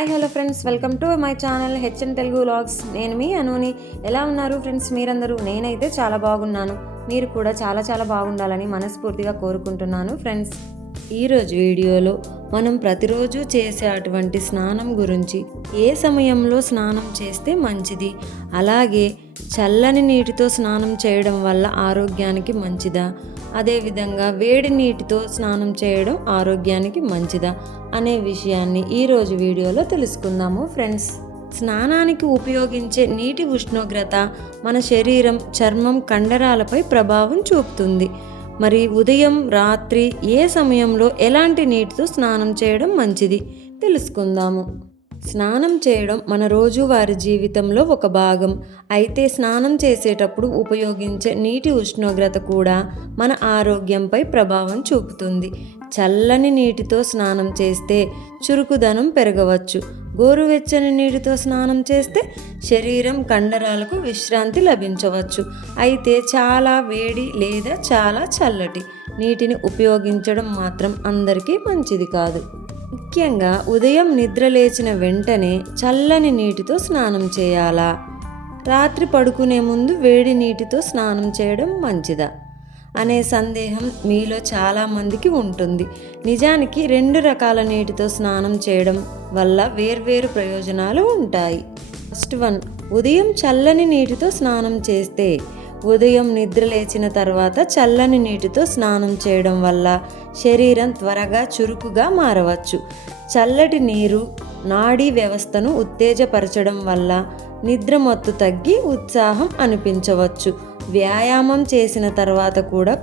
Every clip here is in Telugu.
Hi hello friends, welcome to my channel HN Telugu vlogs. నేను మీ అనుని. ఎలా ఉన్నారు ఫ్రెండ్స్ మీరందరూ? నేనైతే చాలా బాగున్నాను. మీరు కూడా చాలా బాగుండాలని మనస్ఫూర్తిగా కోరుకుంటున్నాను ఫ్రెండ్స్. ఈరోజు వీడియోలో మనం ప్రతిరోజు చేసే అటువంటి స్నానం గురించి, ఏ సమయంలో స్నానం చేస్తే మంచిది, అలాగే చల్లని నీటితో స్నానం చేయడం వల్ల ఆరోగ్యానికి మంచిదా, అదేవిధంగా వేడి నీటితో స్నానం చేయడం ఆరోగ్యానికి మంచిదా అనే విషయాన్ని ఈరోజు వీడియోలో తెలుసుకుందాము ఫ్రెండ్స్. స్నానానికి ఉపయోగించే నీటి ఉష్ణోగ్రత మన శరీరం, చర్మం, కండరాలపై ప్రభావం చూపుతుంది. మరి ఉదయం, రాత్రి ఏ సమయంలో ఎలాంటి నీటితో స్నానం చేయడం మంచిది తెలుసుకుందాము. స్నానం చేయడం మన రోజువారీ జీవితంలో ఒక భాగం. అయితే స్నానం చేసేటప్పుడు ఉపయోగించే నీటి ఉష్ణోగ్రత కూడా మన ఆరోగ్యంపై ప్రభావం చూపుతుంది. చల్లని నీటితో స్నానం చేస్తే చురుకుదనం పెరగవచ్చు. గోరువెచ్చని నీటితో స్నానం చేస్తే శరీరం, కండరాలకు విశ్రాంతి లభించవచ్చు. అయితే చాలా వేడి లేదా చాలా చల్లటి నీటిని ఉపయోగించడం మాత్రం అందరికీ మంచిది కాదు. ముఖ్యంగా ఉదయం నిద్ర లేచిన వెంటనే చల్లని నీటితో స్నానం చేయాలా, రాత్రి పడుకునే ముందు వేడి నీటితో స్నానం చేయడం మంచిదా అనే సందేహం మీలో చాలామందికి ఉంటుంది. నిజానికి రెండు రకాల నీటితో స్నానం చేయడం వల్ల వేర్వేరు ప్రయోజనాలు ఉంటాయి. ఫస్ట్ వన్, ఉదయం చల్లని నీటితో స్నానం చేస్తే ఉదయం నిద్ర లేచిన తర్వాత చల్లని నీటితో స్నానం చేయడం వల్ల శరీరం త్వరగా చురుకుగా మారవచ్చు. చల్లటి నీరు నాడీ వ్యవస్థను ఉత్తేజపరచడం వల్ల నిద్రమత్తు తగ్గి ఉత్సాహం అనిపించవచ్చు. వ్యాయామం చేసిన తర్వాత కూడా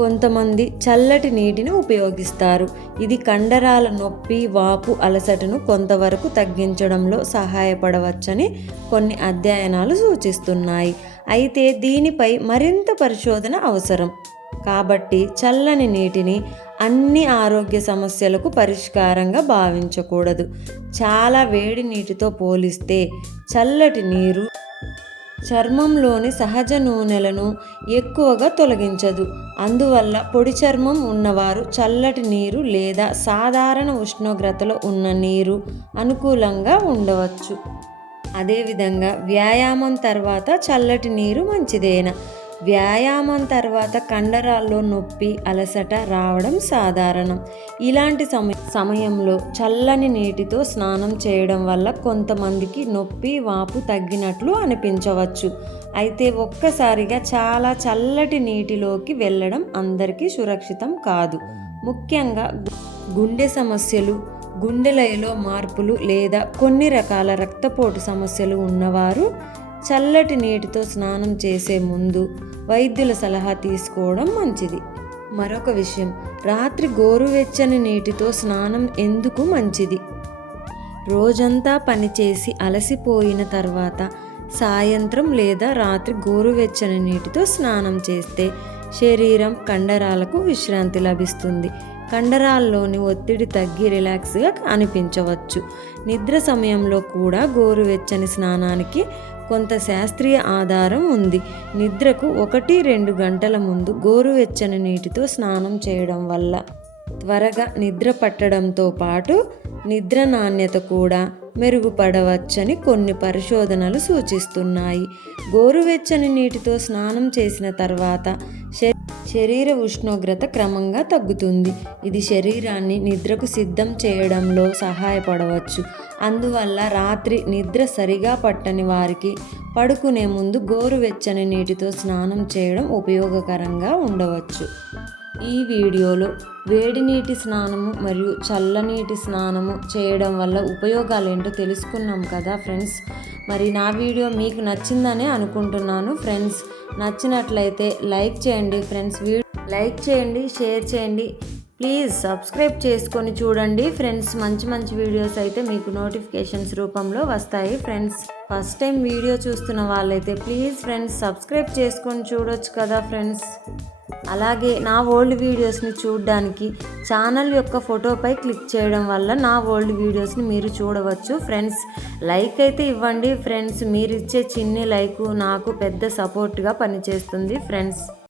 కొంతమంది చల్లటి నీటిని ఉపయోగిస్తారు. ఇది కండరాల నొప్పి, వాపు, అలసటను కొంతవరకు తగ్గించడంలో సహాయపడవచ్చని కొన్ని అధ్యయనాలు సూచిస్తున్నాయి. అయితే దీనిపై మరింత పరిశోధన అవసరం. కాబట్టి చల్లని నీటిని అన్ని ఆరోగ్య సమస్యలకు పరిష్కారంగా భావించకూడదు. చాలా వేడి నీటితో పోలిస్తే చల్లటి నీరు చర్మంలోని సహజ నూనెలను ఎక్కువగా తొలగించదు. అందువల్ల పొడి చర్మం ఉన్నవారు చల్లటి నీరు లేదా సాధారణ ఉష్ణోగ్రతలో ఉన్న నీరు అనుకూలంగా ఉండవచ్చు. అదేవిధంగా వ్యాయామం తర్వాత చల్లటి నీరు మంచిదేనా? వ్యాయామం తర్వాత కండరాల్లో నొప్పి, అలసట రావడం సాధారణం. ఇలాంటి సమయంలో చల్లని నీటితో స్నానం చేయడం వల్ల కొంతమందికి నొప్పి, వాపు తగ్గినట్లు అనిపించవచ్చు. అయితే ఒక్కసారిగా చాలా చల్లటి నీటిలోకి వెళ్ళడం అందరికీ సురక్షితం కాదు. ముఖ్యంగా గుండె సమస్యలు, గుండెలయలో మార్పులు లేదా కొన్ని రకాల రక్తపోటు సమస్యలు ఉన్నవారు చల్లటి నీటితో స్నానం చేసే ముందు వైద్యుల సలహా తీసుకోవడం మంచిది. మరొక విషయం, రాత్రి గోరువెచ్చని నీటితో స్నానం ఎందుకు మంచిది? రోజంతా పనిచేసి అలసిపోయిన తర్వాత సాయంత్రం లేదా రాత్రి గోరువెచ్చని నీటితో స్నానం చేస్తే శరీరం, కండరాలకు విశ్రాంతి లభిస్తుంది. కండరాల్లోని ఒత్తిడి తగ్గి రిలాక్స్గా అనిపించవచ్చు. నిద్ర సమయంలో కూడా గోరువెచ్చని స్నానానికి కొంత శాస్త్రీయ ఆధారం ఉంది. నిద్రకు 1-2 గంటల ముందు గోరువెచ్చని నీటితో స్నానం చేయడం వల్ల త్వరగా నిద్ర పట్టడంతో పాటు నిద్ర నాణ్యత కూడా మెరుగుపడవచ్చని కొన్ని పరిశోధనలు సూచిస్తున్నాయి. గోరువెచ్చని నీటితో స్నానం చేసిన తర్వాత శరీర ఉష్ణోగ్రత క్రమంగా తగ్గుతుంది. ఇది శరీరాన్ని నిద్రకు సిద్ధం చేయడంలో సహాయపడవచ్చు. అందువల్ల రాత్రి నిద్ర సరిగా పట్టని వారికి పడుకునే ముందు గోరువెచ్చని నీటితో స్నానం చేయడం ఉపయోగకరంగా ఉండవచ్చు. ఈ వీడియోలో వేడి నీటి స్నానము మరియు చల్లనీటి స్నానము చేయడం వల్ల ఉపయోగాలు ఏంటో తెలుసుకున్నాం కదా ఫ్రెండ్స్. మరి నా వీడియో మీకు నచ్చిందనే అనుకుంటున్నాను ఫ్రెండ్స్. నచ్చినట్లయితే లైక్ చేయండి ఫ్రెండ్స్. లైక్ చేయండి, షేర్ చేయండి. ప్లీజ్ సబ్స్క్రైబ్ చేసుకొని చూడండి ఫ్రెండ్స్. మంచి వీడియోస్ అయితే మీకు నోటిఫికేషన్స్ రూపంలో వస్తాయి ఫ్రెండ్స్. ఫస్ట్ టైం వీడియో చూస్తున్న వాళ్ళైతే ప్లీజ్ ఫ్రెండ్స్ సబ్స్క్రైబ్ చేసుకొని చూడొచ్చు కదా ఫ్రెండ్స్. అలాగే నా ఓల్డ్ వీడియోస్ని చూడడానికి ఛానల్ యొక్క ఫోటోపై క్లిక్ చేయడం వల్ల నా ఓల్డ్ వీడియోస్ని మీరు చూడవచ్చు ఫ్రెండ్స్. లైక్ అయితే ఇవ్వండి ఫ్రెండ్స్. మీరు ఇచ్చే చిన్ని లైక్ నాకు పెద్ద సపోర్ట్గా పనిచేస్తుంది ఫ్రెండ్స్.